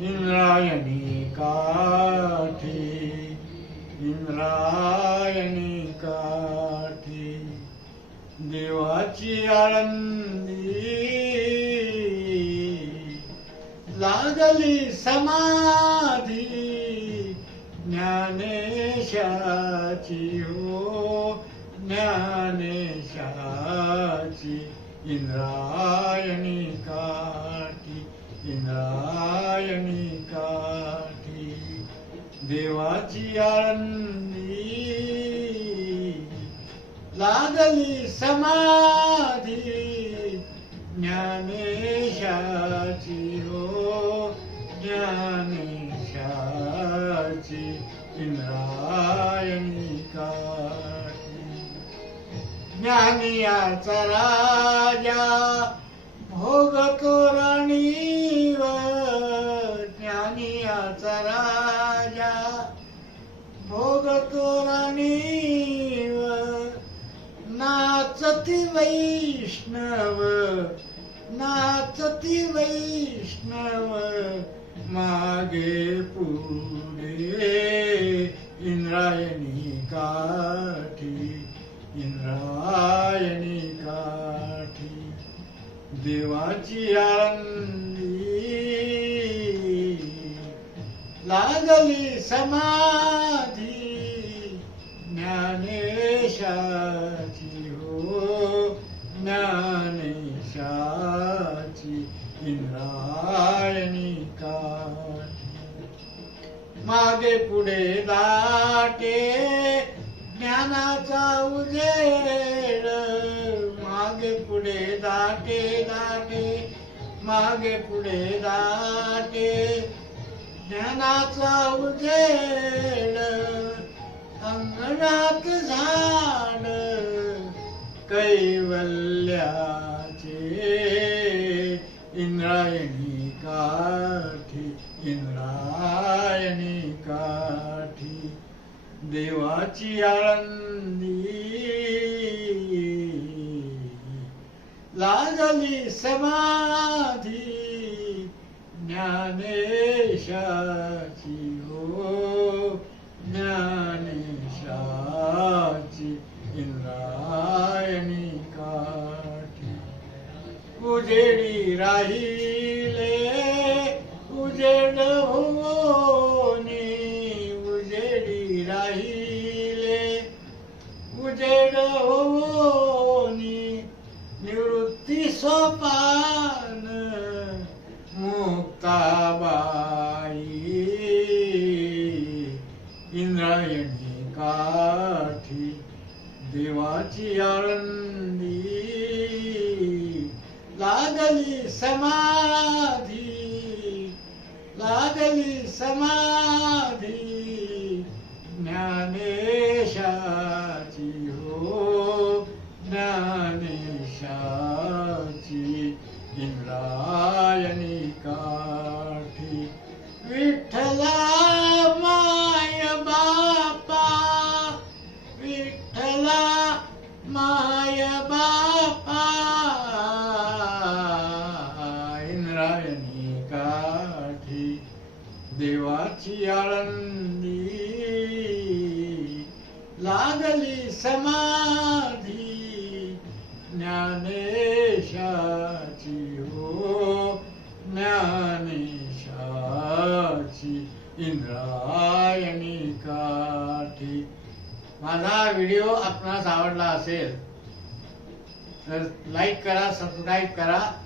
इंद्रायणी काठी, इंद्रायणी काठी, देवाची आळंदी लागली समाधी, ज्ञानेशाची हो ज्ञानेशाची, इंद्रायणी काठी, इंद्रायणी काठी, देवाची आळंदी लागली समाधी, ज्ञानेशाची हो ज्ञानेशाची, इंद्रायणी काठी, ज्ञानियाचा राजा भोगतो राणीवर, ज्ञानियाचा राजा भोगतो राणीवर, नाचती वैष्णव, नाचती वैष्णव, मागे पुढे, इंद्रायणी काठी, इंद्रायणी काठी, देवाची आळंदी लागली समाधी, ज्ञानेशाची हो ज्ञानेशाची, इंद्रायणी काठी, मागे पुढे दाटे ज्ञानाचा उजेड, मागे पुढे दाटे दाटे, मागे पुढे दाटे ज्ञानाचा उजेड, अंगणात झाड कैवल्याचे, इंद्रायणी काठी, इंद्रायणी काठी, देवाची आळंदी लागली समाधी, ज्ञानेशाची हो ज्ञानेशाची, इंद्रायणी काठी, उजेडी राहिले उजेड होनी, उजेडी राहिले उजेड होनी, निवृत्ती सोपान मुक्ताबाई, इंद्रायणी काठी, देवाची आळंदी लागली समाधी, लागली समाधी, ज्ञानेशाची हो ज्ञानेशाची, इंद्रायणी काठी, विठ्ठला माय बापा, विठ्ठला माय बापा, इंद्रायणी काठी, देवाची आळंदी लागली समाधी, ज्ञानेशाची हो ज्ञानेशाची, इंद्रायणी काठी. माझा व्हिडिओ आपणास आवडला असेल तर लाईक करा, सबस्क्राईब करा